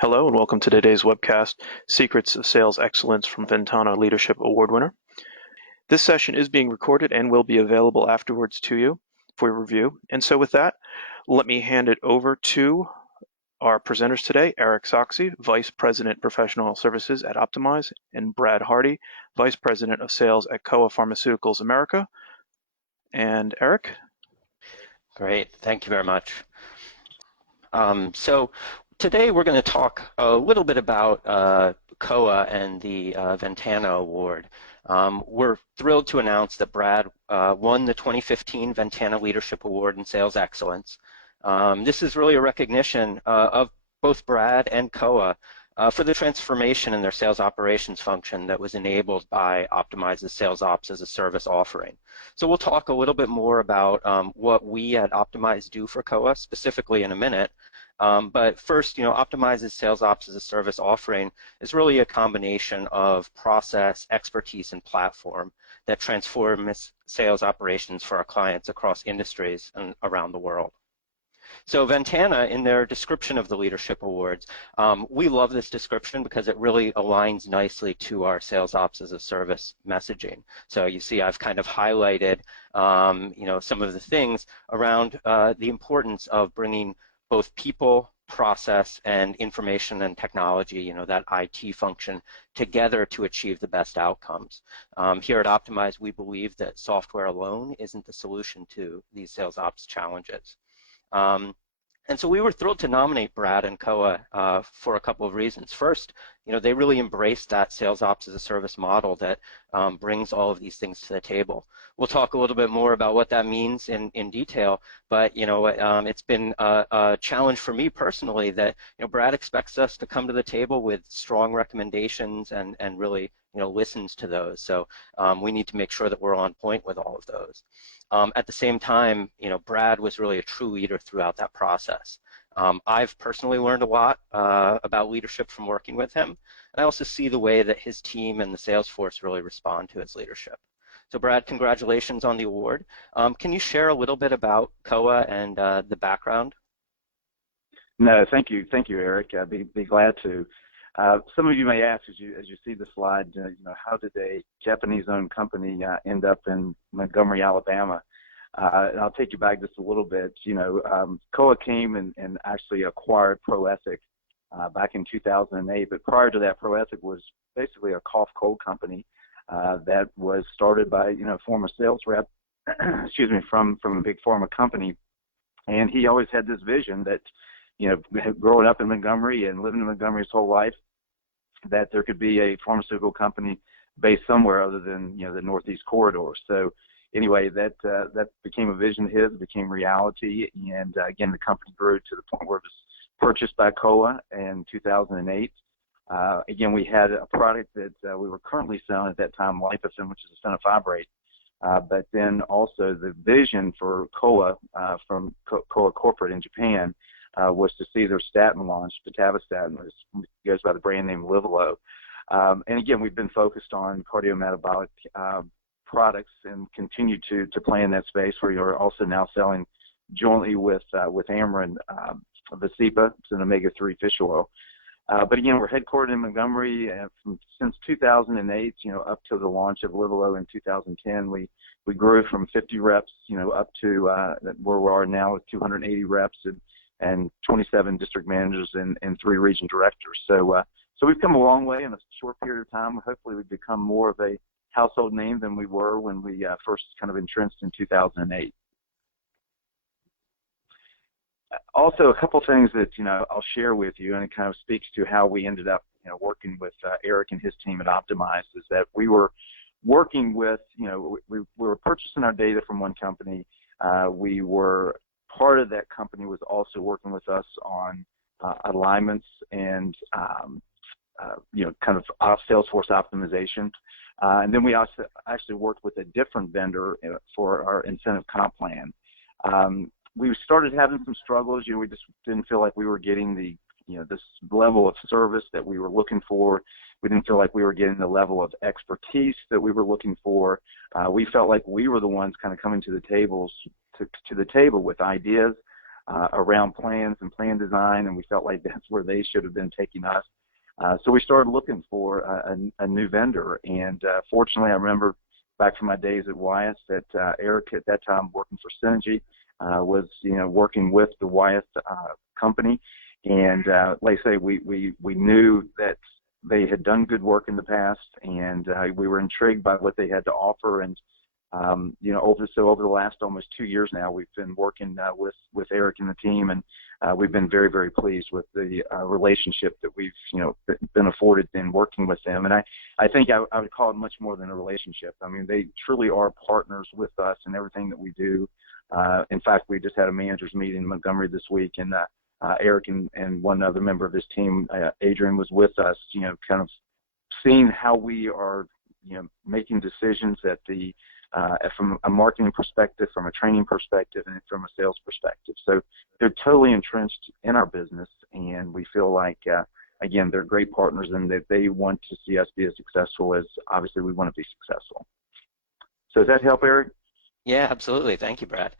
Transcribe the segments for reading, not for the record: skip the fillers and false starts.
Hello and welcome to today's webcast, Secrets of Sales Excellence from Ventana Leadership Award winner. This session is being recorded and will be available afterwards to you for review. And so with that, let me hand it over to our presenters today, Eric Soxy, Vice President Professional Services at Optimize, and Brad Hardy, Vice President of Sales at Kowa Pharmaceuticals America. And Eric? Great, thank you very much. So today we're going to talk a little bit about Kowa and the Ventana Award. We're thrilled to announce that Brad won the 2015 Ventana Leadership Award in Sales Excellence. This is really a recognition of both Brad and Kowa for the transformation in their sales operations function that was enabled by Optimize's Sales Ops as a Service offering. So we'll talk a little bit more about what we at Optimize do for Kowa specifically in a minute. But first, Optimize's Sales Ops as a Service offering is really a combination of process, expertise, and platform that transforms sales operations for our clients across industries and around the world. So Ventana, in their description of the Leadership Awards, we love this description because it really aligns nicely to our Sales Ops as a Service messaging. So you see I've kind of highlighted some of the things around the importance of bringing both people, process, and information and technology, that IT function, together to achieve the best outcomes. Here at Optimize, we believe that software alone isn't the solution to these sales ops challenges. And so we were thrilled to nominate Brad and Kowa for a couple of reasons. First, they really embraced that sales ops as a service model that brings all of these things to the table. We'll talk a little bit more about what that means in detail, but it's been a challenge for me personally that Brad expects us to come to the table with strong recommendations and really listens to those. So we need to make sure that we're on point with all of those. At the same time, Brad was really a true leader throughout that process. I've personally learned a lot about leadership from working with him, and I also see the way that his team and the sales force really respond to his leadership. So Brad, congratulations on the award. Can you share a little bit about Kowa and the background? No, thank you, Eric. I'd be glad to. Some of you may ask, as you see the slide, how did a Japanese-owned company end up in Montgomery, Alabama? And I'll take you back just a little bit. Kowa came and actually acquired ProEthic back in 2008. But prior to that, ProEthic was basically a cough cold company that was started by a former sales rep, excuse me, from a big pharma company. And he always had this vision that, growing up in Montgomery and living in Montgomery his whole life, that there could be a pharmaceutical company based somewhere other than the Northeast corridor. So anyway, that became a vision of his, became reality, and again the company grew to the point where it was purchased by Kowa in 2008. Again, we had a product that we were currently selling at that time, Lipofen, which is a fenofibrate. But then also the vision for Kowa from Kowa Corporate in Japan was to see their statin launch, pitavastatin, which goes by the brand name Livelo. And again, we've been focused on cardiometabolic products and continue to play in that space. We are also now selling jointly with Amarin Vasipa. It's an omega-3 fish oil. But again, we're headquartered in Montgomery since 2008, up to the launch of Livelo in 2010. We grew from 50 reps, up to where we are now with 280 reps and 27 district managers and 3 region directors. So we've come a long way in a short period of time. Hopefully we've become more of a household name than we were when we first kind of entrenched in 2008. Also, a couple things that I'll share with you, and it kind of speaks to how we ended up working with Eric and his team at Optimize, is that we were working with we were purchasing our data from one company. We were part of that company was also working with us on alignments and kind of Salesforce optimization. And then we also actually worked with a different vendor for our incentive comp plan. We started having some struggles. We just didn't feel like we were getting the this level of service that we were looking for. We didn't feel like we were getting the level of expertise that we were looking for. We felt like we were the ones kind of coming to the table with ideas, around plans and plan design, and we felt like that's where they should have been taking us. So we started looking for a new vendor, and fortunately, I remember back from my days at Wyeth that Eric, at that time working for Synergy, was working with the Wyeth company, and like I say, we knew that they had done good work in the past, and we were intrigued by what they had to offer. And over the last almost 2 years now, we've been working with Eric and the team, and we've been very, very pleased with the relationship that we've been afforded in working with them. And I think I would call it much more than a relationship. I mean, they truly are partners with us in everything that we do. In fact, we just had a managers meeting in Montgomery this week, and Eric and one other member of his team, Adrian, was with us, kind of seeing how we are, making decisions at the from a marketing perspective, from a training perspective, and from a sales perspective. So they're totally entrenched in our business, and we feel like, again, they're great partners, and that they want to see us be as successful as obviously we want to be successful. So does that help, Eric? Yeah, absolutely. Thank you, Brad.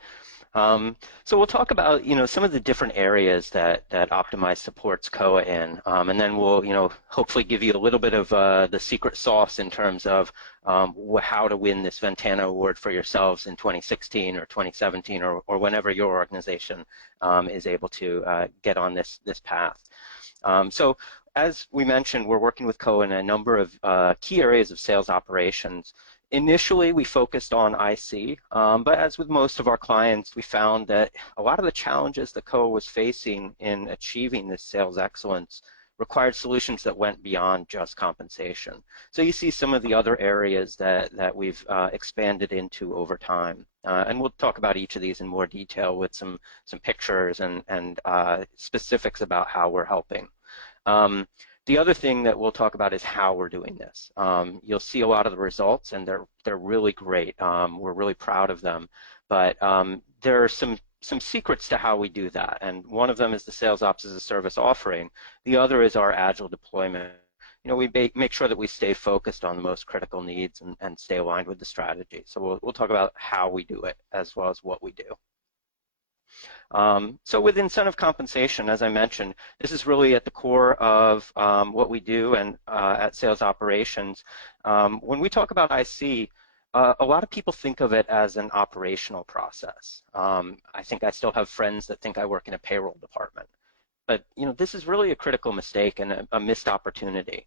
So we'll talk about, some of the different areas that Optimize supports COA in, and then we'll, hopefully give you a little bit of the secret sauce in terms of how to win this Ventana award for yourselves in 2016 or 2017 or whenever your organization is able to get on this path. So as we mentioned, we're working with COA in a number of key areas of sales operations. Initially, we focused on IC, but as with most of our clients, we found that a lot of the challenges that COA was facing in achieving this sales excellence required solutions that went beyond just compensation. So you see some of the other areas that we've expanded into over time. And we'll talk about each of these in more detail with some pictures and specifics about how we're helping. The other thing that we'll talk about is how we're doing this. You'll see a lot of the results, and they're really great. We're really proud of them, but there are some secrets to how we do that, and one of them is the Sales Ops as a Service offering. The other is our agile deployment. We make sure that we stay focused on the most critical needs and stay aligned with the strategy. So we'll talk about how we do it as well as what we do. So with incentive compensation, as I mentioned, this is really at the core of what we do and at sales operations. When we talk about IC, a lot of people think of it as an operational process. I think I still have friends that think I work in a payroll department. But this is really a critical mistake and a missed opportunity.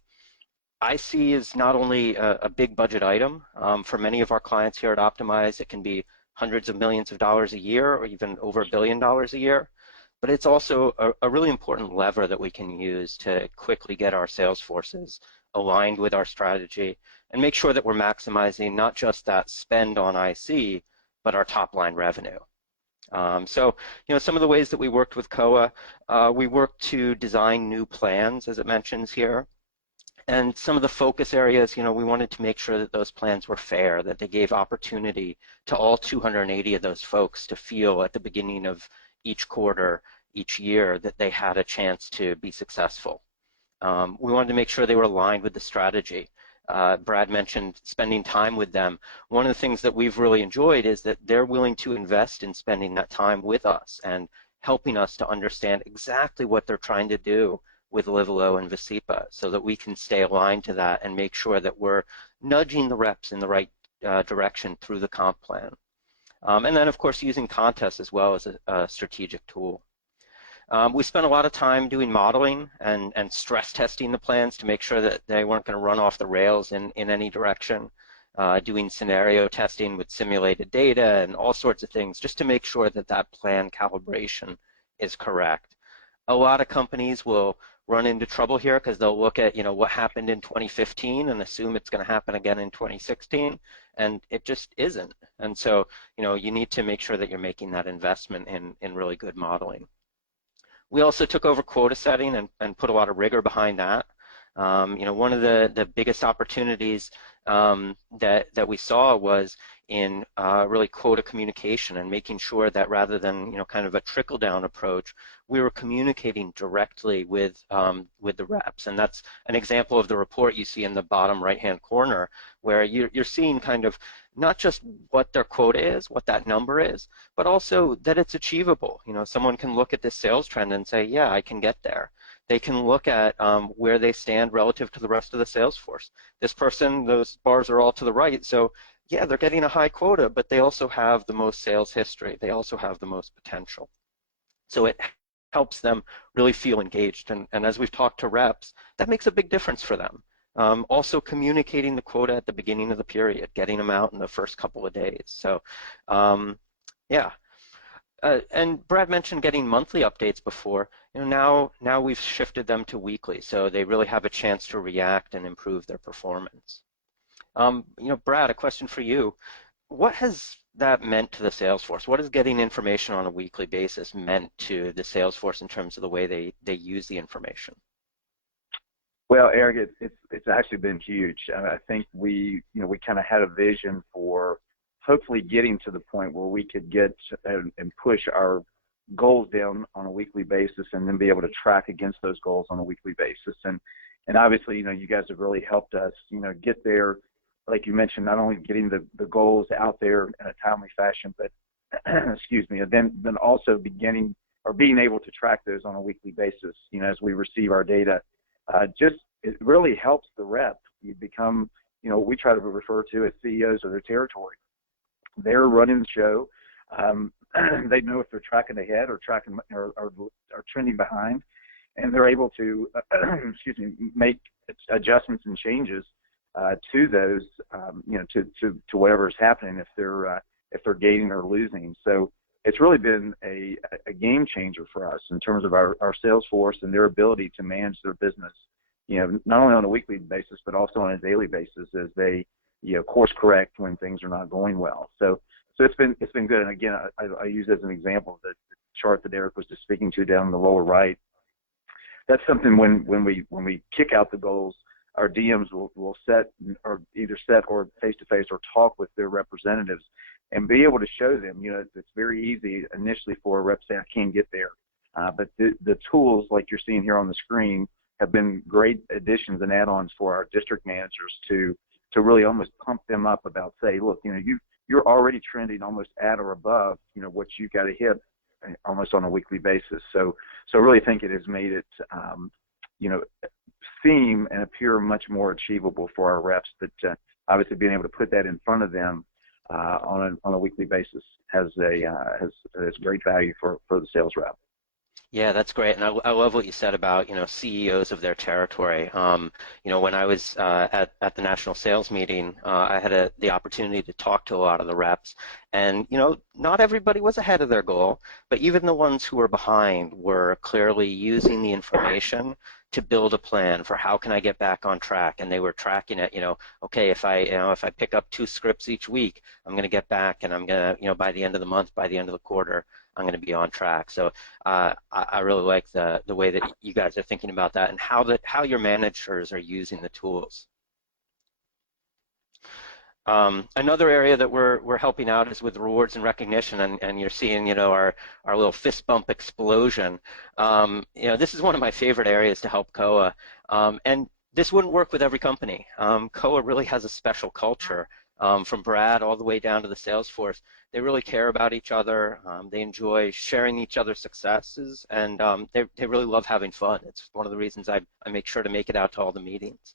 IC is not only a big budget item. For many of our clients here at Optimize, it can be hundreds of millions of dollars a year or even over $1 billion a year. But it's also a really important lever that we can use to quickly get our sales forces aligned with our strategy and make sure that we're maximizing not just that spend on IC, but our top line revenue. So, some of the ways that we worked with COA, we worked to design new plans, as it mentions here. And some of the focus areas, we wanted to make sure that those plans were fair, that they gave opportunity to all 280 of those folks to feel at the beginning of each quarter, each year, that they had a chance to be successful. We wanted to make sure they were aligned with the strategy. Brad mentioned spending time with them. One of the things that we've really enjoyed is that they're willing to invest in spending that time with us and helping us to understand exactly what they're trying to do with Livelo and Visipa, so that we can stay aligned to that and make sure that we're nudging the reps in the right direction through the comp plan. And then, of course, using contests as well as a strategic tool. We spent a lot of time doing modeling and stress testing the plans to make sure that they weren't going to run off the rails in any direction, doing scenario testing with simulated data and all sorts of things just to make sure that that plan calibration is correct. A lot of companies will run into trouble here because they'll look at what happened in 2015 and assume it's going to happen again in 2016, and it just isn't. And so you need to make sure that you're making that investment in really good modeling. We also took over quota setting and put a lot of rigor behind that. One of the biggest opportunities that we saw was in really quota communication and making sure that rather than kind of a trickle down approach, we were communicating directly with the reps. And that's an example of the report you see in the bottom right hand corner, where you're seeing kind of not just what their quota is, what that number is, but also that it's achievable. Someone can look at this sales trend and say, yeah, I can get there. They can look at where they stand relative to the rest of the sales force. This person, those bars are all to the right, so yeah, they're getting a high quota, but they also have the most sales history. They also have the most potential. So it helps them really feel engaged. And as we've talked to reps, that makes a big difference for them. Also communicating the quota at the beginning of the period, getting them out in the first couple of days. So yeah. And Brad mentioned getting monthly updates before. Now we've shifted them to weekly, so they really have a chance to react and improve their performance. Brad, a question for you. What has that meant to the sales force? What has getting information on a weekly basis meant to the sales force in terms of the way they use the information? Well, Eric, it's actually been huge. I think we kind of had a vision for hopefully getting to the point where we could get and push our goals down on a weekly basis and then be able to track against those goals on a weekly basis. And obviously, you guys have really helped us, get there, like you mentioned, not only getting the goals out there in a timely fashion, but excuse me, and then also being able to track those on a weekly basis, as we receive our data. It really helps the rep. You become, we try to refer to as CEOs of their territory. They're running the show. They know if they're tracking ahead or tracking or trending behind, and they're able to, excuse me, make adjustments and changes to those, to whatever is happening if they're gaining or losing. So it's really been a game changer for us in terms of our sales force and their ability to manage their business, not only on a weekly basis but also on a daily basis as they course correct when things are not going well. So it's been good. And again, I use as an example the chart that Eric was just speaking to down in the lower right. That's something when we kick out the goals, our DMs will set or either set or face-to-face or talk with their representatives and be able to show them, it's very easy initially for a rep to say, I can't get there. But the tools like you're seeing here on the screen have been great additions and add-ons for our district managers to really almost pump them up about, say, look, you're already trending almost at or above, what you got to hit almost on a weekly basis. So I really think it has made it, seem and appear much more achievable for our reps. That obviously being able to put that in front of them on a weekly basis has great value for the sales rep. Yeah, that's great, and I love what you said about CEOs of their territory. When I was at the national sales meeting, I had the opportunity to talk to a lot of the reps, and not everybody was ahead of their goal, but even the ones who were behind were clearly using the information to build a plan for how can I get back on track, and they were tracking it. Okay, if I pick up 2 scripts each week, I'm going to get back, and I'm going to by the end of the month, by the end of the quarter, I'm going to be on track. So I really like the way that you guys are thinking about that and how your managers are using the tools. Another area that we're helping out is with rewards and recognition, and you're seeing our little fist bump explosion. This is one of my favorite areas to help COA, and this wouldn't work with every company. COA really has a special culture. From Brad all the way down to the sales force. They really care about each other. They enjoy sharing each other's successes, and they really love having fun. It's one of the reasons I make sure to make it out to all the meetings.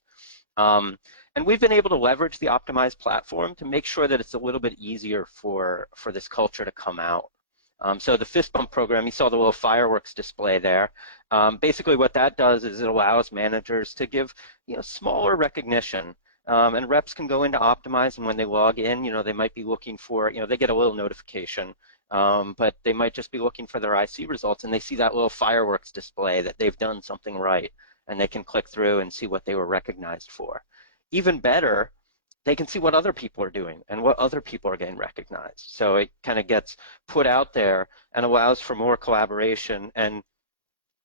And we've been able to leverage the optimized platform to make sure that it's a little bit easier for this culture to come out. So the fist bump program, you saw the little fireworks display there. Basically what that does is it allows managers to give smaller recognition. And reps can go into Optimize, and when they log in, they might be looking for, they get a little notification, but they might just be looking for their IC results, and they see that little fireworks display that they've done something right, and they can click through and see what they were recognized for. Even better, they can see what other people are doing and what other people are getting recognized. So it kind of gets put out there and allows for more collaboration and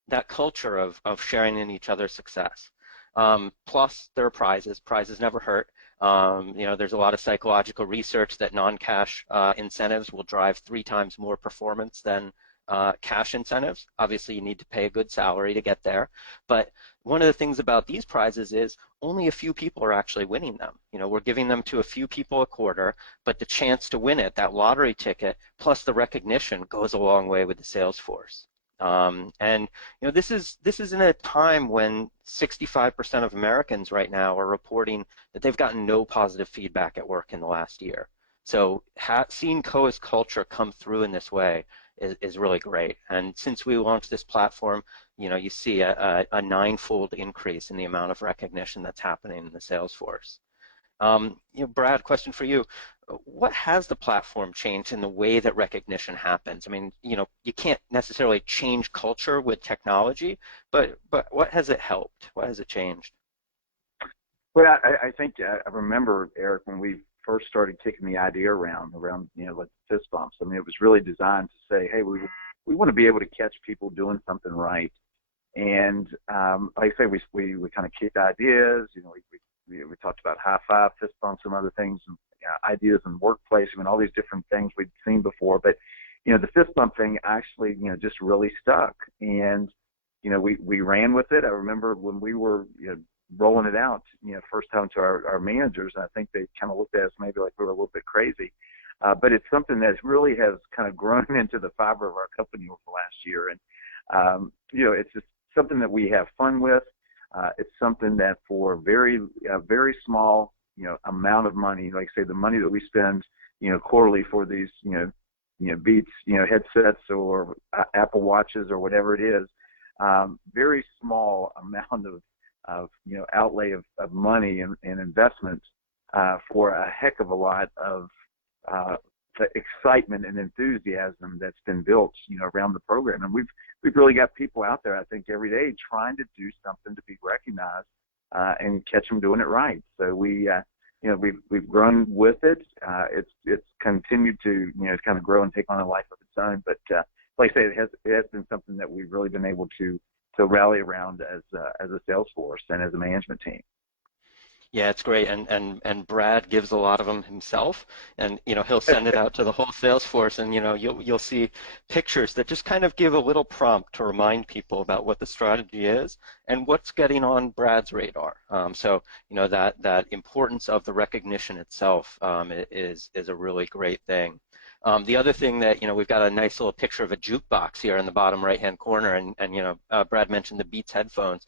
that culture of sharing in each other's success. Plus, there are prizes. Prizes never hurt. There's a lot of psychological research that non-cash incentives will drive 3 times more performance than cash incentives. Obviously, you need to pay a good salary to get there. But one of the things about these prizes is only a few people are actually winning them. We're giving them to a few people a quarter, but the chance to win it, that lottery ticket, plus the recognition goes a long way with the sales force. And this is in a time when 65% of Americans right now are reporting that they've gotten no positive feedback at work in the last year. So seeing COA's culture come through in this way is really great. And since we launched this platform, you see a 9-fold increase in the amount of recognition that's happening in the sales force. Brad, question for you. What has the platform changed in the way that recognition happens? I mean, you can't necessarily change culture with technology, but what has it helped? What has it changed? Well, I think I remember, Eric, when we first started kicking the idea around like fist bumps. I mean, it was really designed to say, hey, we want to be able to catch people doing something right. And like I say, we kind of kicked ideas. We talked about high five, fist bumps, and other things, and ideas in the workplace. I mean, all these different things we'd seen before. But the fist bump thing actually, just really stuck. And we ran with it. I remember when we were rolling it out, first time to our managers. I think they kind of looked at us maybe like we were a little bit crazy. But it's something that really has kind of grown into the fiber of our company over the last year. And it's just something that we have fun with. It's something that for very small amount of money, like say the money that we spend quarterly for these Beats headsets or Apple Watches or whatever it is, very small amount of outlay of money and investment for a heck of a lot of the excitement and enthusiasm that's been built around the program. And we've really got people out there, I think, every day trying to do something to be recognized and catch them doing it right. So we've grown with it. It's continued to kind of grow and take on a life of its own. But like I say, it has been something that we've really been able to rally around as a sales force and as a management team. Yeah, it's great, and Brad gives a lot of them himself, and he'll send it out to the whole sales force, and you'll see pictures that just kind of give a little prompt to remind people about what the strategy is and what's getting on Brad's radar. So that importance of the recognition itself is a really great thing. The other thing that, we've got a nice little picture of a jukebox here in the bottom right-hand corner, and Brad mentioned the Beats headphones.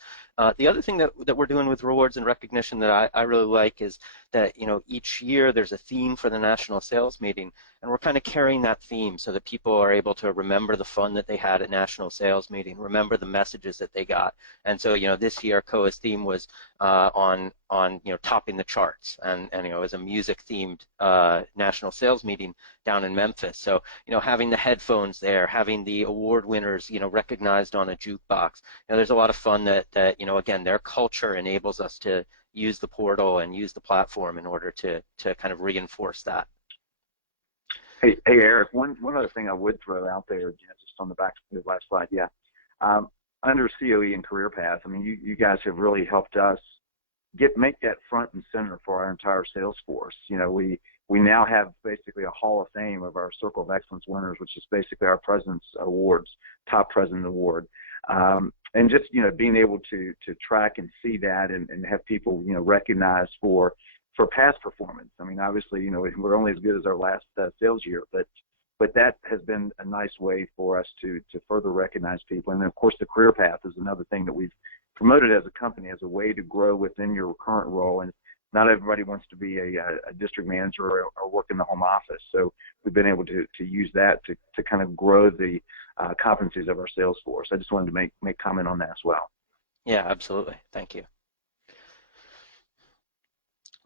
The other thing that we're doing with rewards and recognition that I really like is that, each year there's a theme for the national sales meeting, and we're kind of carrying that theme so that people are able to remember the fun that they had at national sales meeting, remember the messages that they got. And so, this year COA's theme was on topping the charts, and it was a music-themed national sales meeting down in Memphis. So, having the headphones there, having the award winners, recognized on a jukebox. There's a lot of fun that again, their culture enables us to use the portal and use the platform in order to kind of reinforce that. Hey, Eric, one other thing I would throw out there, just on the back of the last slide, under COE and Career Path, I mean, you guys have really helped us make that front and center for our entire sales force. We now have basically a Hall of Fame of our Circle of Excellence winners, which is basically our President's Awards, Top President Award. And just, being able to track and see that and have people, recognized for past performance. I mean, obviously, we're only as good as our last sales year, but that has been a nice way for us to further recognize people. And then, of course, the Career Path is another thing that we've promoted as a company as a way to grow within your current role. And not everybody wants to be a district manager or work in the home office. So we've been able to use that to kind of grow the competencies of our sales force. I just wanted to make comment on that as well. Yeah, absolutely. Thank you.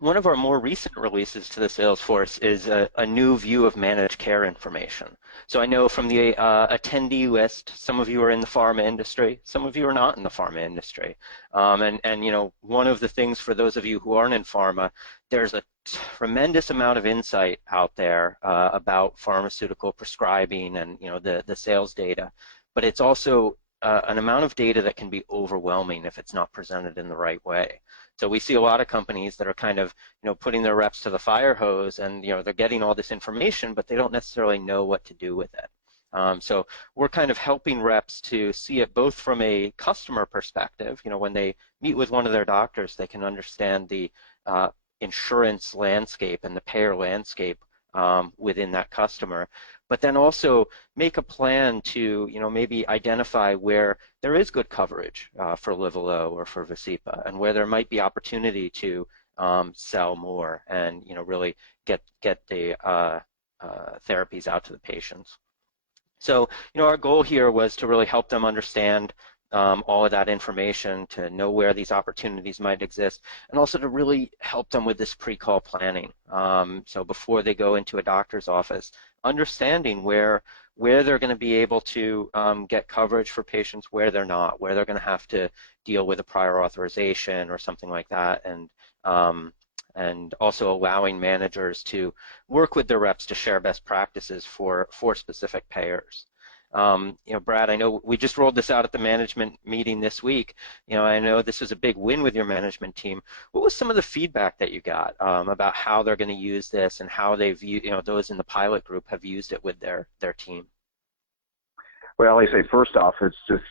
One of our more recent releases to the Salesforce is a new view of managed care information. So I know from the attendee list, some of you are in the pharma industry, some of you are not in the pharma industry. And one of the things for those of you who aren't in pharma, there's a tremendous amount of insight out there about pharmaceutical prescribing and the sales data. But it's also an amount of data that can be overwhelming if it's not presented in the right way. So we see a lot of companies that are kind of, putting their reps to the fire hose, and they're getting all this information, but they don't necessarily know what to do with it. So we're kind of helping reps to see it both from a customer perspective. When they meet with one of their doctors, they can understand the insurance landscape and the payer landscape within that customer, but then also make a plan to maybe identify where there is good coverage for Livalo or for Vasipa, and where there might be opportunity to sell more and really get the therapies out to the patients. So our goal here was to really help them understand all of that information, to know where these opportunities might exist, and also to really help them with this pre-call planning. So before they go into a doctor's office, understanding where they're going to be able to get coverage for patients, where they're not, where they're going to have to deal with a prior authorization or something like that, and also allowing managers to work with their reps to share best practices for specific payers. Brad, I know we just rolled this out at the management meeting this week. I know this was a big win with your management team. What was some of the feedback that you got about how they're going to use this, and how they've, those in the pilot group have used it with their team? Well, I say first off, it's just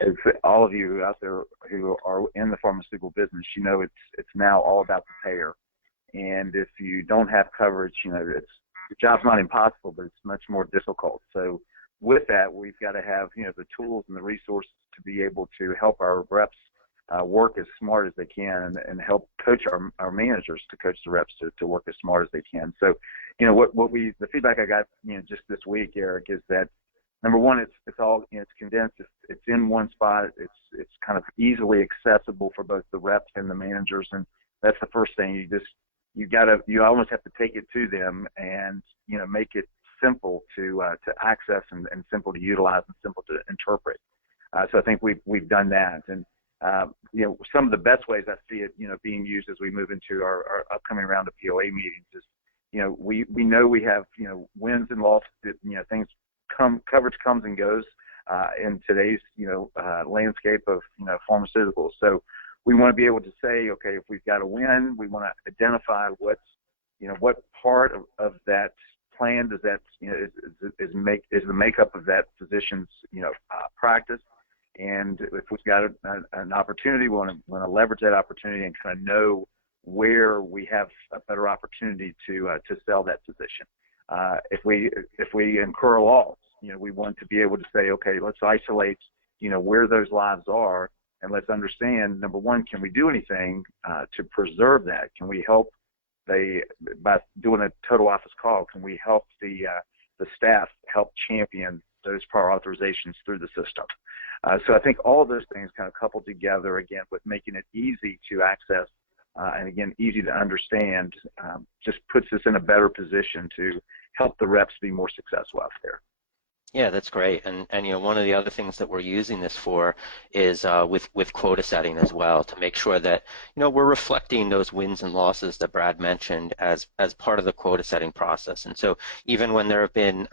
as all of you out there who are in the pharmaceutical business, it's now all about the payer. And if you don't have coverage, your job's not impossible, but it's much more difficult. So with that, we've got to have the tools and the resources to be able to help our reps work as smart as they can, and help coach our managers to coach the reps to work as smart as they can. So the feedback I got just this week, Eric, is that number one, it's all it's condensed. It's in one spot. It's kind of easily accessible for both the reps and the managers, and that's the first thing. You almost have to take it to them, and make it simple to access, and simple to utilize, and simple to interpret. So I think we've done that, and some of the best ways I see it being used as we move into our upcoming round of POA meetings is we know we have wins and losses. Things coverage comes and goes in today's landscape of pharmaceuticals. So we want to be able to say, okay, if we've got a win, we want to identify what part of that plan does that is the makeup of that physician's practice, and if we've got an opportunity, we want to leverage that opportunity and kind of know where we have a better opportunity to sell that physician. If we incur a loss, we want to be able to say, okay, let's isolate, where those lives are, and let's understand, number one, can we do anything to preserve that? Can we help by doing a total office call? Can we help the staff help champion those prior authorizations through the system? So I think all of those things kind of coupled together, again, with making it easy to access and again, easy to understand, just puts us in a better position to help the reps be more successful out there. Yeah, that's great. And one of the other things that we're using this for is with quota setting as well, to make sure that we're reflecting those wins and losses that Brad mentioned as part of the quota setting process. And so even when there have been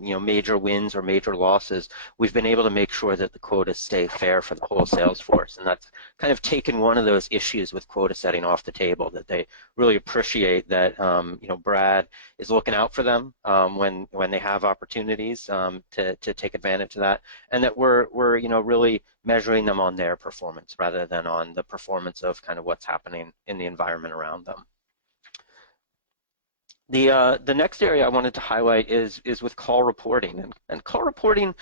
major wins or major losses, we've been able to make sure that the quotas stay fair for the whole sales force. And that's kind of taken one of those issues with quota setting off the table, that they really appreciate that Brad is looking out for them when they have opportunities to take advantage of that, and that we're really measuring them on their performance rather than on the performance of kind of what's happening in the environment around them. The next area I wanted to highlight is with call reporting, and call reporting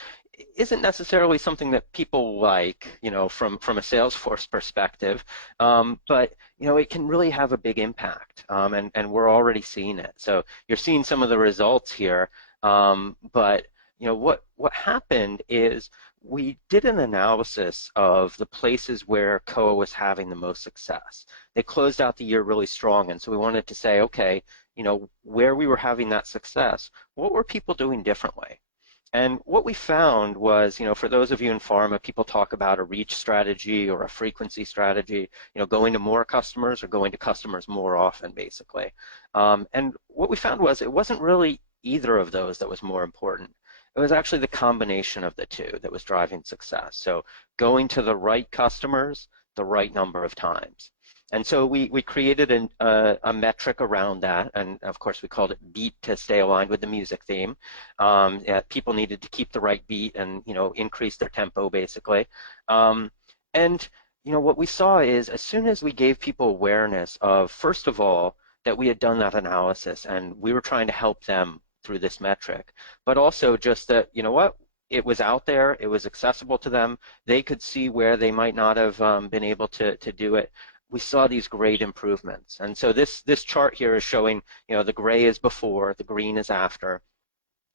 isn't necessarily something that people like, from a Salesforce perspective, but it can really have a big impact, and we're already seeing it. So you're seeing some of the results here, but what happened is we did an analysis of the places where COA was having the most success. They closed out the year really strong, and so we wanted to say, okay, where we were having that success, what were people doing differently? And what we found was, for those of you in pharma, people talk about a reach strategy or a frequency strategy, going to more customers or going to customers more often, basically. And what we found was it wasn't really either of those that was more important. It was actually the combination of the two that was driving success. So going to the right customers the right number of times. And so we created a metric around that, and of course we called it beat to stay aligned with the music theme. People needed to keep the right beat and increase their tempo basically. And what we saw is as soon as we gave people awareness of, first of all, that we had done that analysis and we were trying to help them through this metric, but also just that, what, it was out there, it was accessible to them, they could see where they might not have been able to do it. We saw these great improvements. And so this chart here is showing, the gray is before, the green is after.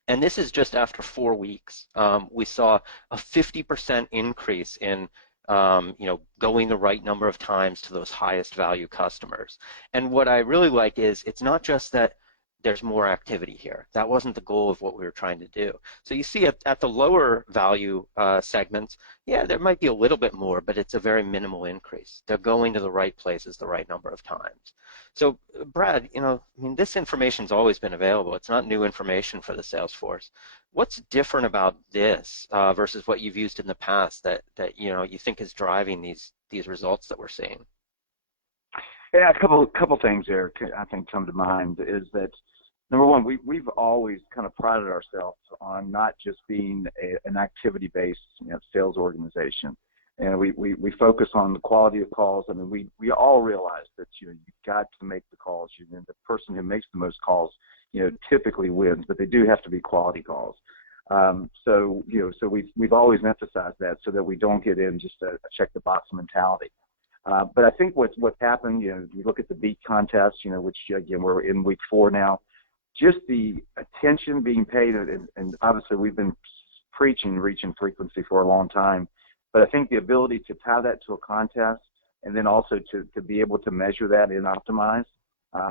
And this is just after 4 weeks. We saw a 50% increase in going the right number of times to those highest value customers. And what I really like is it's not just that there's more activity here. That wasn't the goal of what we were trying to do. So you see at the lower value segments, yeah, there might be a little bit more, but it's a very minimal increase. They're going to the right places the right number of times. So Brad, I mean, this information's always been available. It's not new information for the sales force. What's different about this versus what you've used in the past that you think is driving these results that we're seeing? Yeah, a couple things there I think come to mind is that number one, we've always kind of prided ourselves on not just being an activity-based sales organization, and we focus on the quality of calls. I mean, we all realize that you've got to make the calls. The person who makes the most calls, typically wins, but they do have to be quality calls. So we've always emphasized that so that we don't get in just a check the box mentality. But I think what's happened, you look at the beat contest, which again we're in week 4 now. Just the attention being paid, and obviously we've been preaching reach and frequency for a long time. But I think the ability to tie that to a contest and then also to be able to measure that in Optimize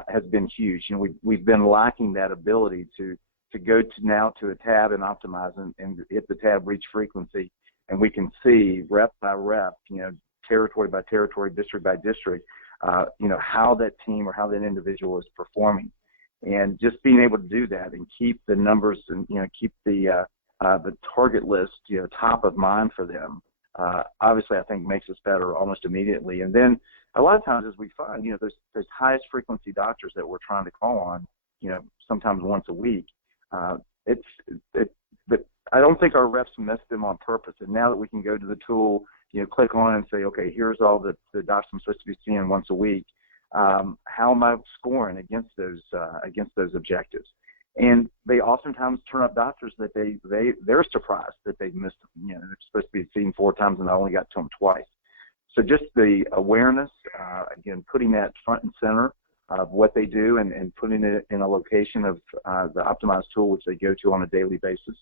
has been huge. We've been lacking that ability to go to a tab in Optimize and hit the tab reach frequency, and we can see rep by rep, territory by territory, district by district, how that team or how that individual is performing, and just being able to do that and keep the numbers and keep the target list top of mind for them. Obviously, I think makes us better almost immediately. And then a lot of times, as we find, there's highest frequency doctors that we're trying to call on, sometimes once a week. But I don't think our reps miss them on purpose. And now that we can go to the tool, click on it and say, okay, here's all the docs I'm supposed to be seeing once a week. How am I scoring against those objectives? And they oftentimes turn up doctors that they're surprised that they've missed them. They're supposed to be seen 4 times and I only got to them twice. So just the awareness, again, putting that front and center of what they do and putting it in a location of the Optimize tool, which they go to on a daily basis,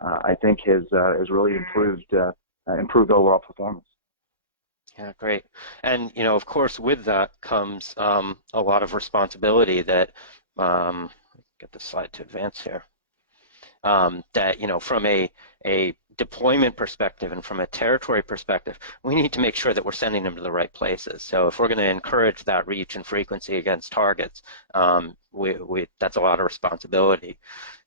I think has really improved overall performance. Yeah, great. And of course, with that comes a lot of responsibility that get the slide to advance here. That from a deployment perspective and from a territory perspective, we need to make sure that we're sending them to the right places. So if we're going to encourage that reach and frequency against targets, that's a lot of responsibility.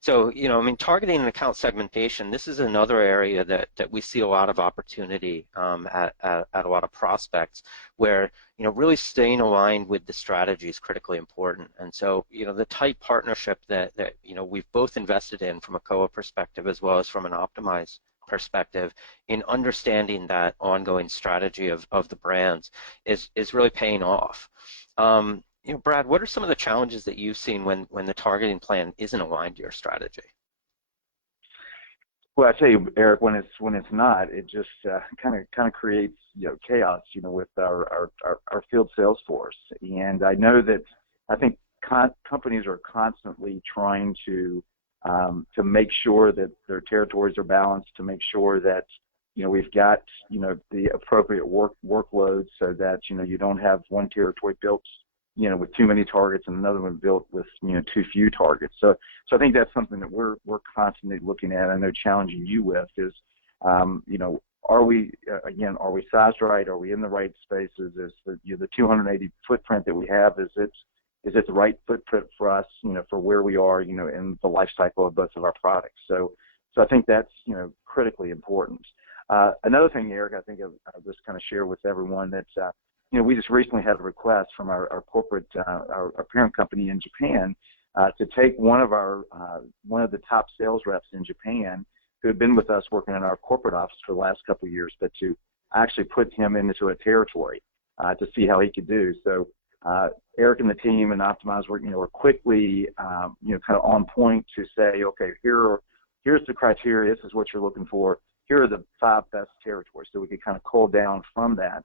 So I mean, targeting and account segmentation, this is another area that we see a lot of opportunity at a lot of prospects, where really staying aligned with the strategy is critically important. And so the tight partnership that we've both invested in from a COA perspective as well as from an Optimize perspective in understanding that ongoing strategy of the brands is really paying off. Brad, what are some of the challenges that you've seen when the targeting plan isn't aligned to your strategy? Well, I tell you, Eric, when it's not, it just kind of creates chaos, with our field sales force. And I know that I think companies are constantly trying to make sure that their territories are balanced, to make sure that we've got the appropriate workloads so that you don't have one territory built with too many targets and another one built with too few targets. So I think that's something that we're constantly looking at. I know challenging you with is are we sized right? Are we in the right spaces? Is the 280 footprint that we have, is it the right footprint for us, for where we are, in the life cycle of both of our products? So So I think that's, critically important. Another thing, Eric, I think I'll just kind of share with everyone that, we just recently had a request from our corporate, our parent company in Japan, to take one of the top sales reps in Japan who had been with us working in our corporate office for the last couple of years, but to actually put him into a territory to see how he could do. So Eric and the team and Optimize were quickly, kind of on point to say, okay, here's the criteria. This is what you're looking for. Here are the 5 best territories. So we could kind of cull down from that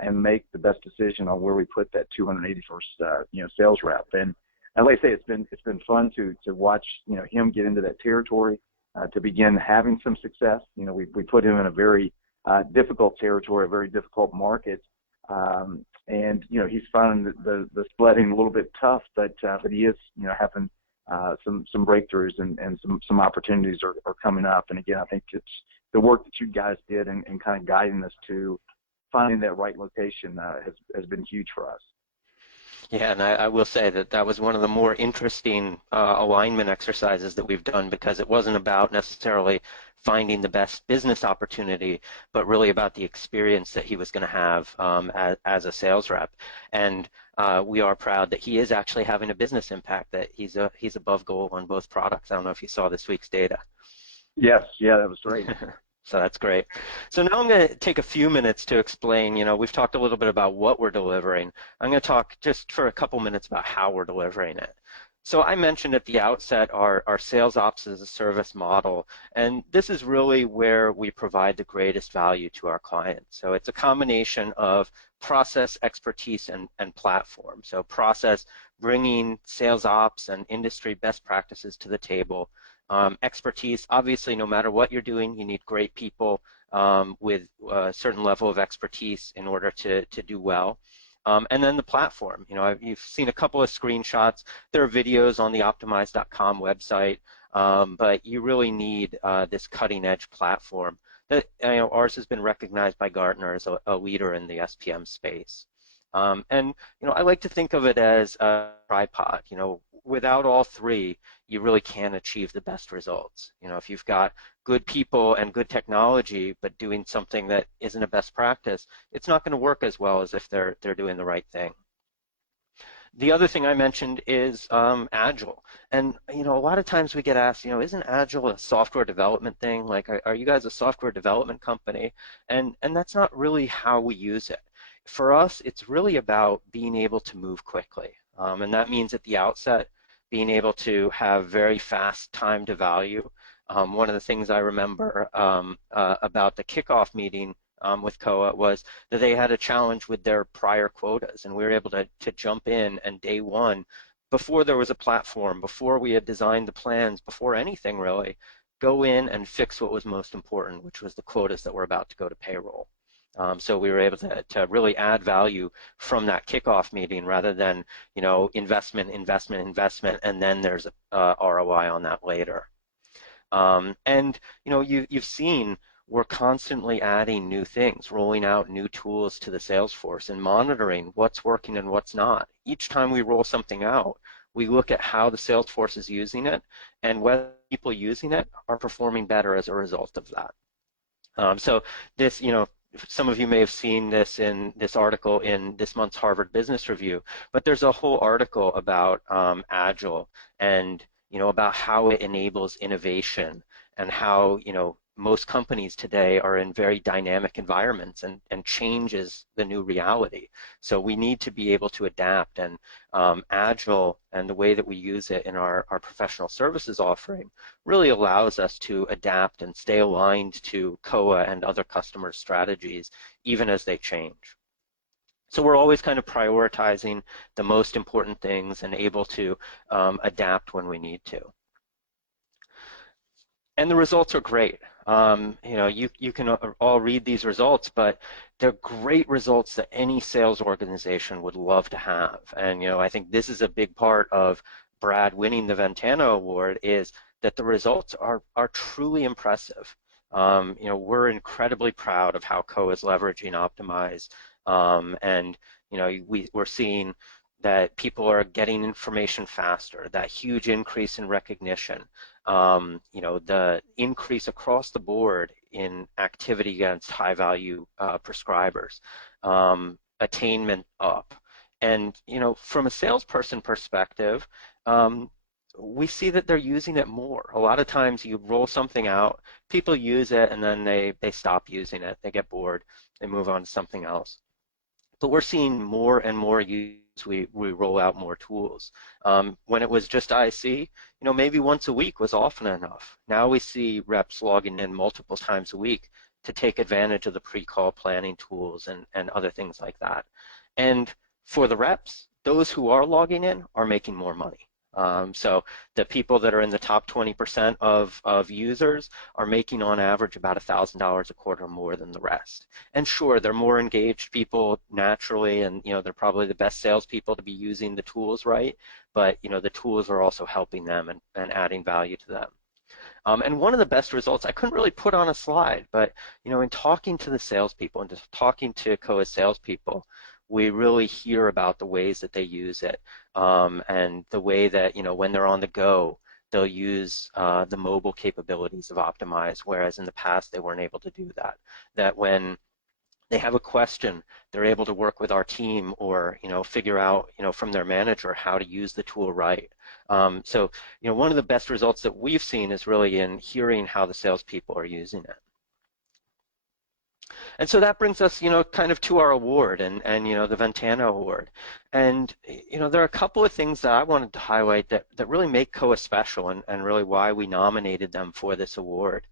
and make the best decision on where we put that 281st, sales rep. And like I say, it's been fun to watch, him get into that territory, to begin having some success. We put him in a very difficult territory, a very difficult market. And he's finding the sledding a little bit tough, but he is having some breakthroughs and some opportunities are coming up. And again, I think it's the work that you guys did and kind of guiding us to finding that right location has been huge for us. Yeah, and I will say that was one of the more interesting alignment exercises that we've done, because it wasn't about necessarily finding the best business opportunity, but really about the experience that he was going to have as a sales rep. And we are proud that he is actually having a business impact, that he's above goal on both products. I don't know if you saw this week's data. Yes, yeah, that was great. So that's great. So now I'm going to take a few minutes to explain, we've talked a little bit about what we're delivering. I'm going to talk just for a couple minutes about how we're delivering it. So I mentioned at the outset our sales ops as a service model, and this is really where we provide the greatest value to our clients. So it's a combination of process, expertise, and platform. So process, bringing sales ops and industry best practices to the table. Expertise, obviously, no matter what you're doing, you need great people with a certain level of expertise in order to do well. And then the platform, you've seen a couple of screenshots. There are videos on the optimize.com website, but you really need this cutting-edge platform. That ours has been recognized by Gartner as a leader in the SPM space. And I like to think of it as a tripod. Without all 3, you really can't achieve the best results. If you've got good people and good technology, but doing something that isn't a best practice, it's not going to work as well as if they're doing the right thing. The other thing I mentioned is Agile. And, a lot of times we get asked, isn't Agile a software development thing? Like, are you guys a software development company? And that's not really how we use it. For us, it's really about being able to move quickly. And that means at the outset, being able to have very fast time to value. One of the things I remember about the kickoff meeting with COA was that they had a challenge with their prior quotas, and we were able to jump in, and day one, before there was a platform, before we had designed the plans, before anything really, go in and fix what was most important, which was the quotas that were about to go to payroll. So we were able to really add value from that kickoff meeting, rather than investment, and then there's a ROI on that later. And you've seen we're constantly adding new things, rolling out new tools to the sales force and monitoring what's working and what's not. Each time we roll something out, we look at how the sales force is using it and whether people using it are performing better as a result of that. So this, some of you may have seen this in this article in this month's Harvard Business Review, but there's a whole article about Agile and about how it enables innovation, and how most companies today are in very dynamic environments, and change is the new reality. So we need to be able to adapt, and Agile and the way that we use it in our professional services offering really allows us to adapt and stay aligned to COA and other customer strategies, even as they change. So we're always kind of prioritizing the most important things and able to adapt when we need to. And the results are great. You can all read these results, but they're great results that any sales organization would love to have. And I think this is a big part of Brad winning the Ventana Award, is that the results are truly impressive. We're incredibly proud of how COA is leveraging Optimize, and we're seeing that people are getting information faster, that huge increase in recognition. you know, the increase across the board in activity against high-value prescribers, attainment up. And, you know, from a salesperson perspective, we see that they're using it more. A lot of times you roll something out, people use it, and then they stop using it. They get bored, they move on to something else. But we're seeing more and more use. We roll out more tools. When it was just IC, you know, maybe once a week was often enough. Now we see reps logging in multiple times a week to take advantage of the pre-call planning tools and other things like that. And for the reps, those who are logging in are making more money. So the people that are in the top 20% of users are making on average about $1,000 a quarter more than the rest. And sure, they're more engaged people naturally, and you know they're probably the best salespeople to be using the tools right. But you know the tools are also helping them and adding value to them. And one of the best results I couldn't really put on a slide, but you know in talking to the salespeople and just talking to COA salespeople, we really hear about the ways that they use it, and the way that, you know, when they're on the go, they'll use the mobile capabilities of Optimize, whereas in the past they weren't able to do that. That when they have a question, they're able to work with our team or, you know, figure out, you know, from their manager how to use the tool right. So, you know, one of the best results that we've seen is really in hearing how the salespeople are using it. And so that brings us, you know, kind of to our award and you know, the Ventana Award. And, you know, there are a couple of things that I wanted to highlight that really make COA special and really why we nominated them for this award.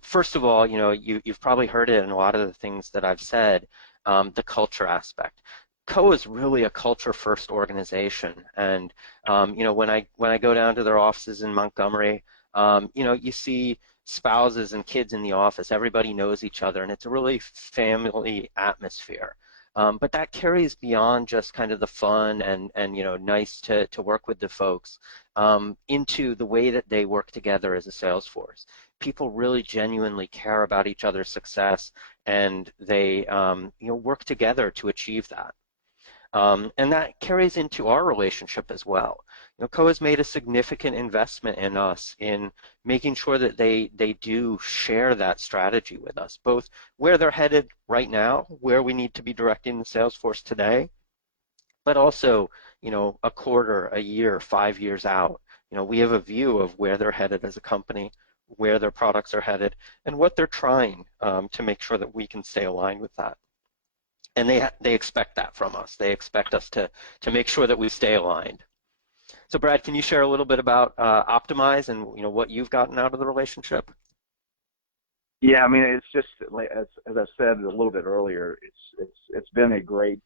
First of all, you know, you've probably heard it in a lot of the things that I've said, the culture aspect. COA is really a culture-first organization, and you know, when I go down to their offices in Montgomery, you know, you see spouses and kids in the office. Everybody knows each other, and it's a really family atmosphere. But that carries beyond just kind of the fun and you know, nice to work with the folks, into the way that they work together as a sales force. People really genuinely care about each other's success, and they you know, work together to achieve that. And that carries into our relationship as well. You know, COA has made a significant investment in us in making sure that they do share that strategy with us, both where they're headed right now, where we need to be directing the sales force today, but also, you know, a quarter, a year, 5 years out. You know, we have a view of where they're headed as a company, where their products are headed, and what they're trying, to make sure that we can stay aligned with that. And they expect that from us. They expect us to make sure that we stay aligned. So Brad, can you share a little bit about Optimize and, you know, what you've gotten out of the relationship? Yeah, I mean, it's just like as I said a little bit earlier, it's been a great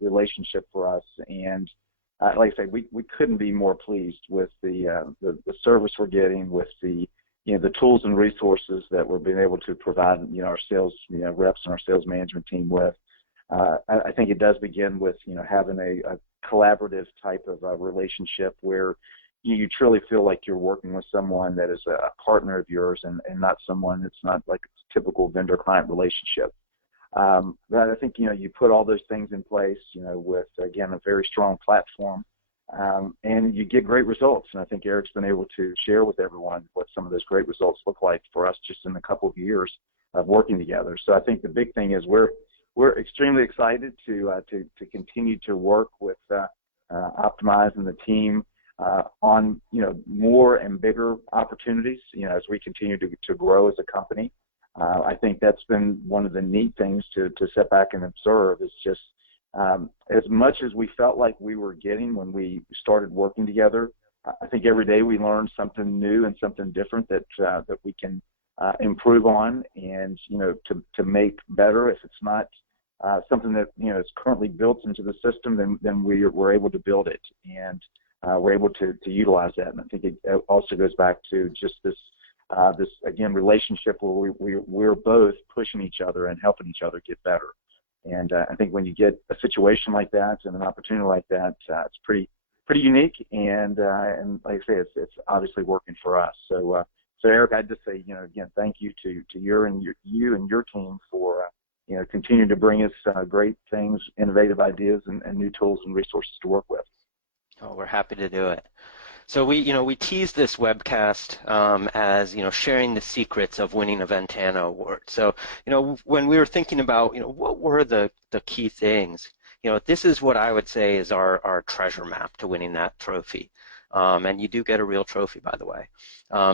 relationship for us, and like I said, we couldn't be more pleased with the service we're getting, with the, you know, the tools and resources that we're being able to provide, you know, our sales, you know, reps and our sales management team with. I think it does begin with, you know, having a collaborative type of relationship where you truly feel like you're working with someone that is a partner of yours and not someone that's not like a typical vendor-client relationship. But I think, you know, you put all those things in place, you know, with, again, a very strong platform, and you get great results. And I think Eric's been able to share with everyone what some of those great results look like for us just in a couple of years of working together. So I think the big thing is we're extremely excited to continue to work with Optimize and the team on, you know, more and bigger opportunities, you know, as we continue to grow as a company. I think that's been one of the neat things to sit back and observe is just as much as we felt like we were getting when we started working together, I think every day we learn something new and something different that we can improve on and, you know, to make better. If it's not something that, you know, is currently built into the system, then we're able to build it, and we're able to utilize that. And I think it also goes back to just this again relationship where we're both pushing each other and helping each other get better. And I think when you get a situation like that and an opportunity like that, it's pretty unique. And like I say, it's obviously working for us. So Eric, I'd just say, you know, again, thank you to you and your team for you know, continue to bring us great things, innovative ideas, and new tools and resources to work with. Oh, we're happy to do it. So we teased this webcast as sharing the secrets of winning a Ventana award. So when we were thinking about what were the key things, this is what I would say is our treasure map to winning that trophy. And you do get a real trophy, by the way.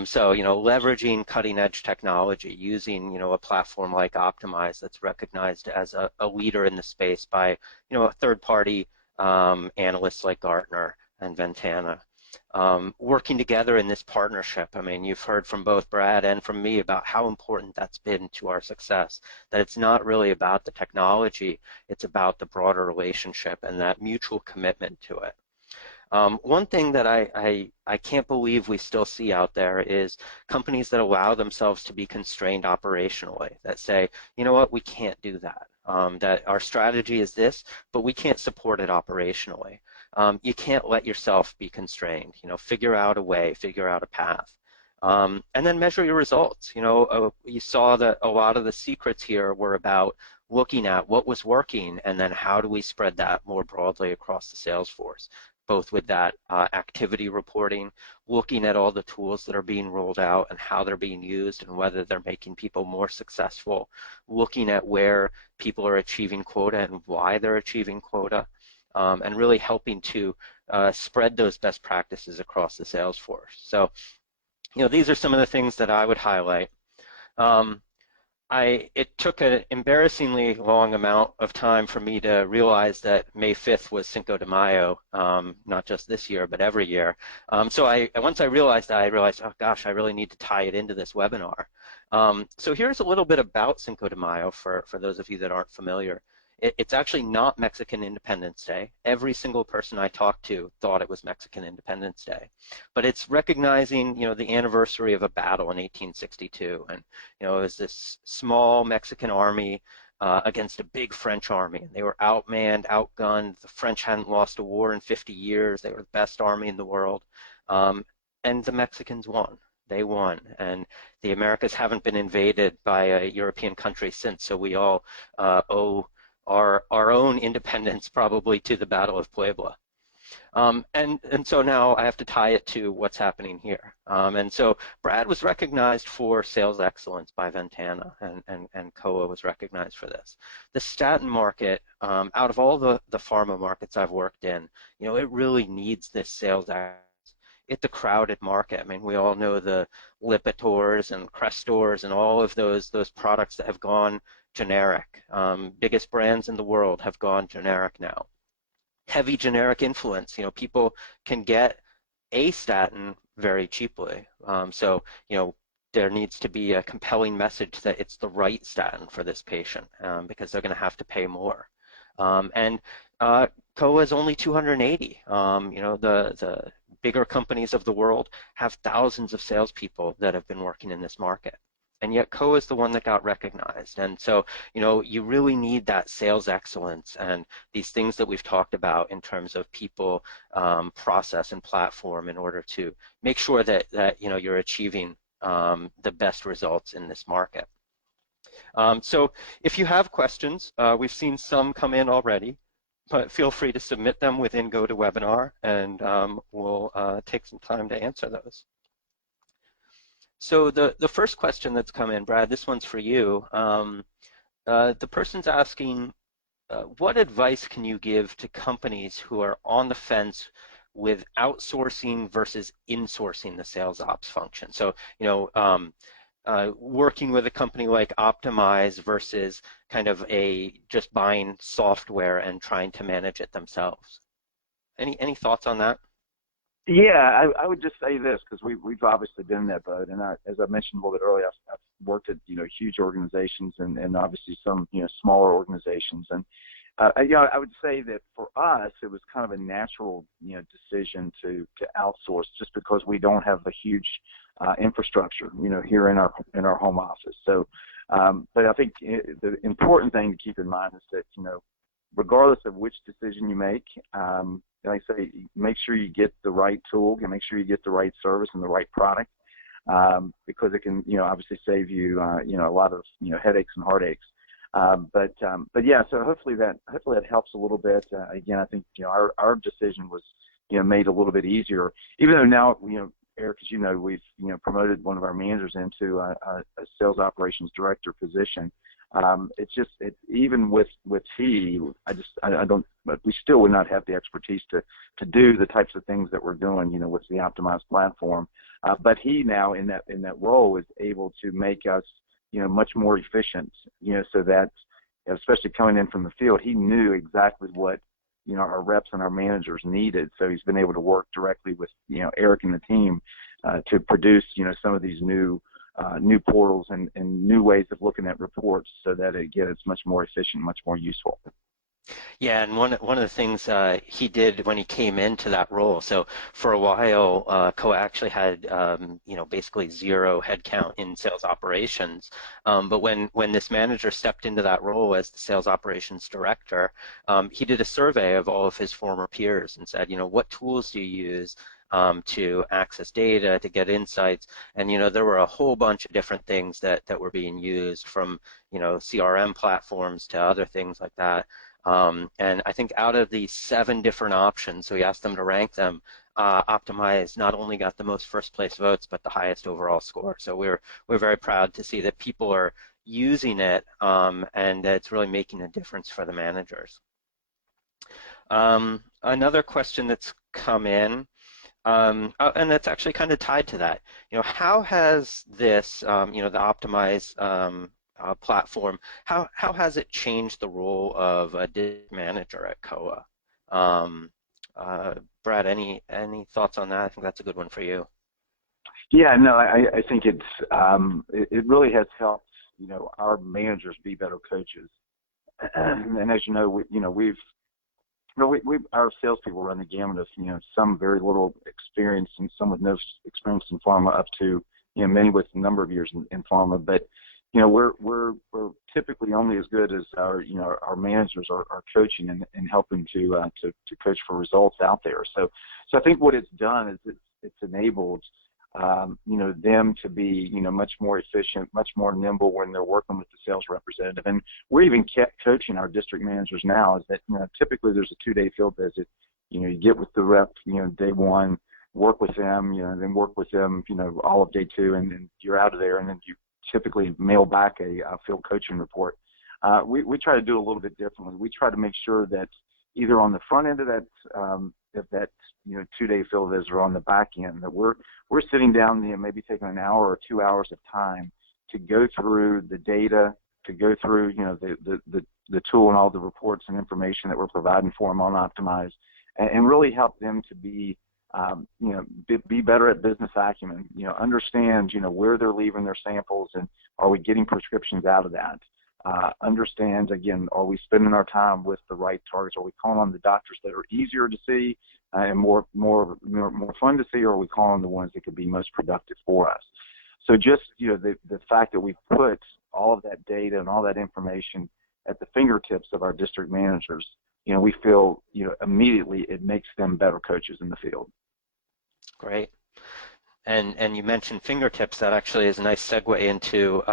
So leveraging cutting edge technology, using a platform like Optimize that's recognized as a leader in the space by a third party analysts like Gartner and Ventana. Working together in this partnership. I mean, you've heard from both Brad and from me about how important that's been to our success, that it's not really about the technology, it's about the broader relationship and that mutual commitment to it. One thing that I can't believe we still see out there is companies that allow themselves to be constrained operationally, that say, you know what, we can't do that. That our strategy is this, but we can't support it operationally. You can't let yourself be constrained. Figure out a way, figure out a path. And then measure your results. You saw that a lot of the secrets here were about looking at what was working and then how do we spread that more broadly across the sales force, both with that activity reporting, looking at all the tools that are being rolled out and how they're being used and whether they're making people more successful, looking at where people are achieving quota and why they're achieving quota, and really helping to spread those best practices across the sales force. So, these are some of the things that I would highlight. It took an embarrassingly long amount of time for me to realize that May 5th was Cinco de Mayo, not just this year, but every year. So once I realized that, I realized, oh gosh, I really need to tie it into this webinar. So here's a little bit about Cinco de Mayo for those of you that aren't familiar. It's actually not Mexican Independence Day. Every single person I talked to thought it was Mexican Independence Day. But it's recognizing, the anniversary of a battle in 1862. And, it was this small Mexican army against a big French army. And they were outmanned, outgunned. The French hadn't lost a war in 50 years. They were the best army in the world. And the Mexicans won. They won. And the Americas haven't been invaded by a European country since. So we all owe our own independence probably to the Battle of Puebla. And so now I have to tie it to what's happening here. And so Brad was recognized for sales excellence by Ventana, and COA was recognized for this. The statin market, out of all the pharma markets I've worked in, it really needs this sales excellence. It's a crowded market. I mean, we all know the Lipitors and Crestors and all of those products that have gone generic. Biggest brands in the world have gone generic now. Heavy generic influence. People can get a statin very cheaply. So there needs to be a compelling message that it's the right statin for this patient because they're going to have to pay more. And COA is only 280. The bigger companies of the world have thousands of salespeople that have been working in this market. And yet COA is the one that got recognized. And so, you really need that sales excellence and these things that we've talked about in terms of people, process, and platform in order to make sure that you're achieving the best results in this market. So if you have questions, we've seen some come in already, but feel free to submit them within GoToWebinar, and we'll take some time to answer those. So the first question that's come in, Brad, this one's for you. The person's asking, what advice can you give to companies who are on the fence with outsourcing versus insourcing the sales ops function? So, working with a company like Optimize versus kind of just buying software and trying to manage it themselves. Any thoughts on that? Yeah, I would just say this because we've obviously been in that boat, and as I mentioned a little bit earlier, I've worked at huge organizations and obviously some smaller organizations, and I would say that for us it was kind of a natural decision to outsource just because we don't have a huge infrastructure here in our home office. So, but I think the important thing to keep in mind is that regardless of which decision you make, like I say, make sure you get the right tool and make sure you get the right service and the right product, because it can obviously save you a lot of headaches and heartaches. But yeah, so hopefully that helps a little bit. Again, I think our decision was made a little bit easier, even though now Eric, as you know, we've promoted one of our managers into a sales operations director position. It's even with he, I don't, but we still would not have the expertise to do the types of things that we're doing, with the optimized platform. But he now in that role is able to make us, much more efficient, so that, especially coming in from the field, he knew exactly what, our reps and our managers needed. So he's been able to work directly with, Eric and the team to produce, some of these new portals and new ways of looking at reports, so that again, it's much more efficient, much more useful. Yeah, and one of the things he did when he came into that role, so for a while, COA actually had basically zero headcount in sales operations. But when this manager stepped into that role as the sales operations director, he did a survey of all of his former peers and said, what tools do you use to access data, to get insights? And there were a whole bunch of different things that were being used, from CRM platforms to other things like that. And I think out of the 7 different options, so we asked them to rank them, Optimize not only got the most first place votes, but the highest overall score. So we're very proud to see that people are using it, and it's really making a difference for the managers. Another question that's come in, and that's actually kind of tied to that. How has this, the Optimize platform, how has it changed the role of a district manager at COA? Brad, any thoughts on that? I think that's a good one for you. Yeah, no, I think it really has helped our managers be better coaches. And as you know, our salespeople run the gamut of some very little experience and some with no experience in pharma, up to many with a number of years in pharma. But we're typically only as good as our managers are coaching and helping to coach for results out there. So I think what it's done is it's enabled them to be much more efficient, much more nimble when they're working with the sales representative. And we're even coaching our district managers now, is that typically there's a 2-day field visit. You get with the rep day 1, work with them, then work with them all of day 2, and then you're out of there, and then you typically mail back a field coaching report. We try to do a little bit differently. We try to make sure that either on the front end of that 2-day field visit, or on the back end, that we're sitting down, maybe taking an hour or 2 hours of time to go through the data, to go through the tool and all the reports and information that we're providing for them on Optimize, and really help them to be better at business acumen, understand, where they're leaving their samples, and are we getting prescriptions out of that? Understand, again, are we spending our time with the right targets? Are we calling on the doctors that are easier to see and more fun to see, or are we calling on the ones that could be most productive for us? So just, the fact that we put all of that data and all that information at the fingertips of our district managers, we feel, immediately it makes them better coaches in the field. Great. And you mentioned fingertips. That actually is a nice segue into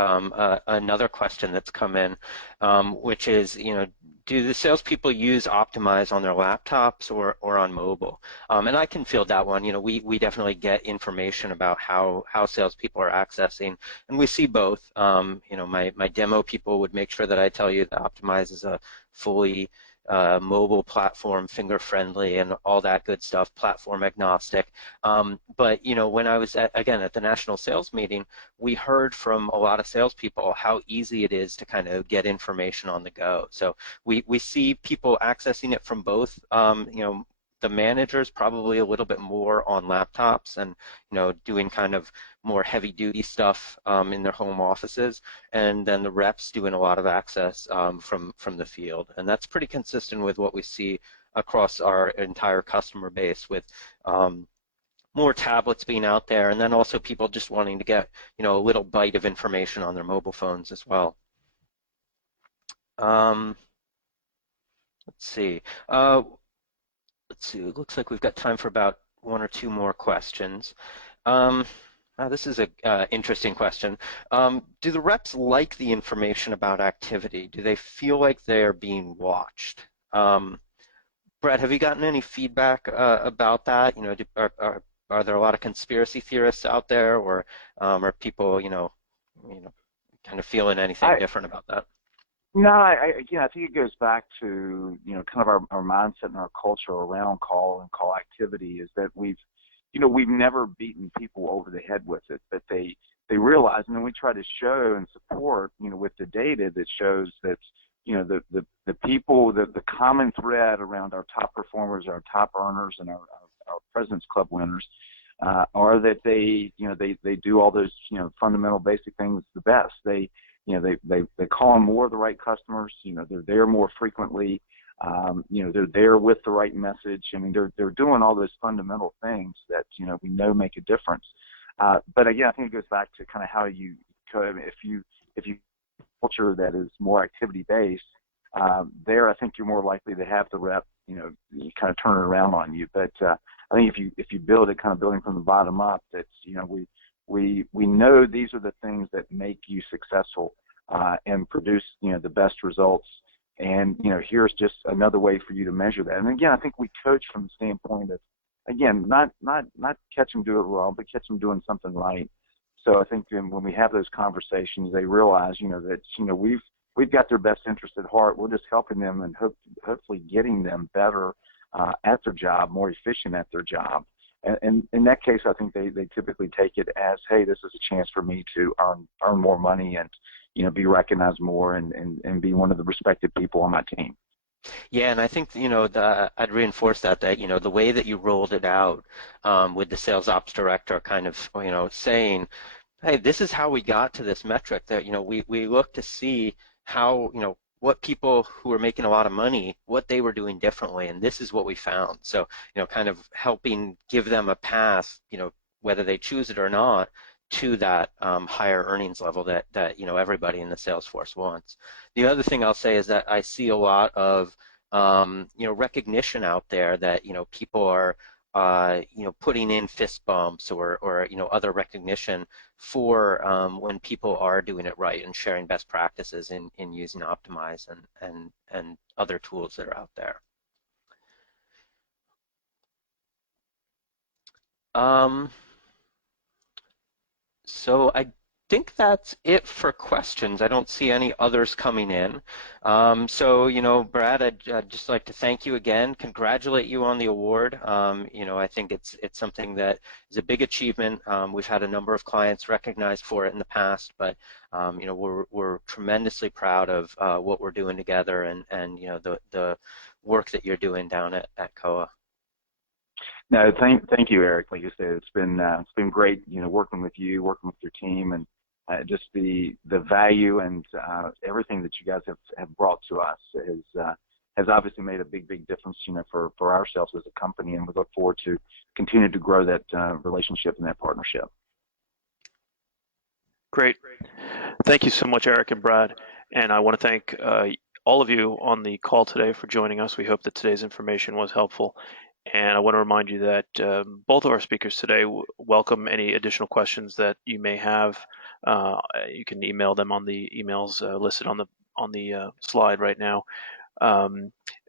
another question that's come in, which is, do the salespeople use Optimize on their laptops or on mobile? And I can field that one. We definitely get information about how salespeople are accessing, and we see both. My demo people would make sure that I tell you that Optimize is a fully mobile platform, finger friendly, and all that good stuff, platform agnostic. But when I was at the national sales meeting, we heard from a lot of salespeople how easy it is to kind of get information on the go. So we see people accessing it from both. The managers probably a little bit more on laptops and doing kind of more heavy duty stuff in their home offices, and then the reps doing a lot of access from the field. And that's pretty consistent with what we see across our entire customer base, with more tablets being out there, and then also people just wanting to get a little bite of information on their mobile phones as well. Let's see. It looks like we've got time for about 1 or 2 more questions. This is a interesting question. Do the reps like the information about activity? Do they feel like they're being watched? Brett, have you gotten any feedback about that? You know, are there a lot of conspiracy theorists out there, or are people, kind of feeling anything I different about that? No, again, I think it goes back to, kind of our mindset and our culture around call and call activity is that we've never beaten people over the head with it, but they realize, and then we try to show and support, with the data that shows that, the people, the common thread around our top performers, our top earners, and our President's Club winners, are that they do all those, fundamental basic things the best. They call on more of the right customers. They're there more frequently. They're there with the right message. I mean, they're doing all those fundamental things that we know make a difference. But again, I think it goes back to kind of how you if you culture that is more activity based. There, I think you're more likely to have the rep, you kind of turn it around on you. But I think if you build it, kind of building from the bottom up, that's we know these are the things that make you successful and produce the best results. And here's just another way for you to measure that. And again, I think we coach from the standpoint of, again, not catch them do it wrong, but catch them doing something right. So I think when we have those conversations, they realize that we've got their best interest at heart. We're just helping them and hopefully getting them better at their job, more efficient at their job. And in that case, I think they typically take it as, hey, this is a chance for me to earn more money and be recognized more and be one of the respected people on my team. Yeah, and I think, I'd reinforce that, the way that you rolled it out with the sales ops director kind of, saying, hey, this is how we got to this metric that, we look to see how, what people who are making a lot of money, what they were doing differently, and this is what we found. So, kind of helping give them a path, whether they choose it or not, to that higher earnings level that everybody in the sales force wants. The other thing I'll say is that I see a lot of recognition out there that people are putting in fist bumps or other recognition for when people are doing it right and sharing best practices in using Optimize and other tools that are out there. So I think that's it for questions. I don't see any others coming in. So, Brad, I'd just like to thank you again, congratulate you on the award. I think it's something that is a big achievement. We've had a number of clients recognized for it in the past, but we're tremendously proud of what we're doing together and the work that you're doing down at COA. No, thank you, Eric. Like you said, it's been great, working with you, working with your team, and just the value and everything that you guys have brought to us has obviously made a big difference, for ourselves as a company, and we look forward to continue to grow that relationship and that partnership. Great. Thank you so much, Eric and Brad. And I want to thank all of you on the call today for joining us. We hope that today's information was helpful. And I want to remind you that both of our speakers today welcome any additional questions that you may have. You can email them on the emails listed on the slide right now. I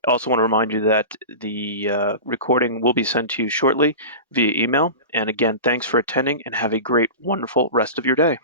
also want to remind you that the recording will be sent to you shortly via email. And again, thanks for attending and have a great, wonderful rest of your day.